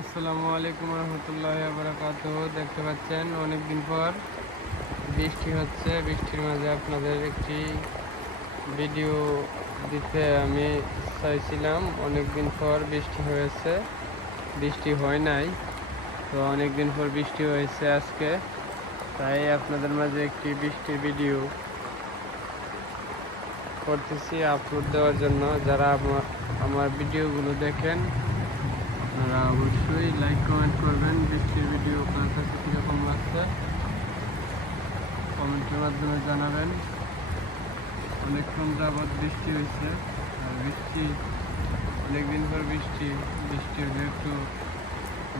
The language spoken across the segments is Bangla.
আসসালামু আলাইকুম রহমতুল্লাহি ওয়া বারাকাতুহু। দেখতে পাচ্ছেন অনেকদিন পর বৃষ্টি হচ্ছে। বৃষ্টির মাঝে আপনাদের একটি ভিডিও দিতে আমি চাইছিলাম। অনেকদিন পর বৃষ্টি হয়েছে, বৃষ্টি হয় নাই তো অনেকদিন পর বৃষ্টি হয়েছে আজকে, তাই আপনাদের মাঝে একটি বৃষ্টির ভিডিও করতেছি আপলোড দেওয়ার জন্য। যারা আমার ভিডিওগুলো দেখেন আপনারা অবশ্যই লাইক কমেন্ট করবেন। বৃষ্টির ভিডিও আপনার কাছে কীরকম লাগছে কমেন্টের মাধ্যমে জানাবেন। অনেকক্ষণ যাবৎ বৃষ্টি হয়েছে, আর অনেকদিন পর বৃষ্টি হলে একটু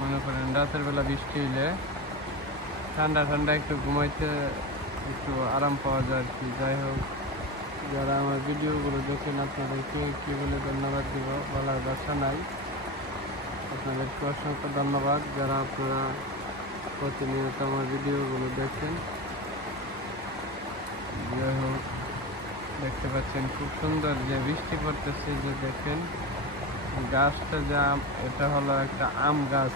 মনে করেন রাতের বেলা বৃষ্টি হলে ঠান্ডা ঠান্ডা একটু ঘুমাইতে একটু আরাম পাওয়া যায় আর কি। যাই হোক, যারা আমার ভিডিওগুলো দেখেন আপনাদেরকে কী বলে ধন্যবাদ দিব, বলার ভাষা নাই। আপনাদেরকে অসংখ্য ধন্যবাদ যারা আপনারা প্রতিনিয়ত আমার ভিডিওগুলো দেখেন। যাই হোক, দেখতে পাচ্ছেন খুব সুন্দর যে বৃষ্টি পড়তেছে, যে দেখেন গাছটা যা, এটা হলো একটা আম গাছ।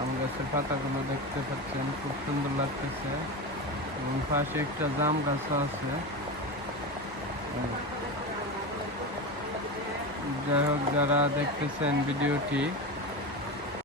আম গাছের পাতাগুলো দেখতে পাচ্ছেন খুব সুন্দর লাগতেছে, এবং পাশে একটা জাম গাছও আছে। যাই হোক, যারা দেখতেছেন ভিডিওটি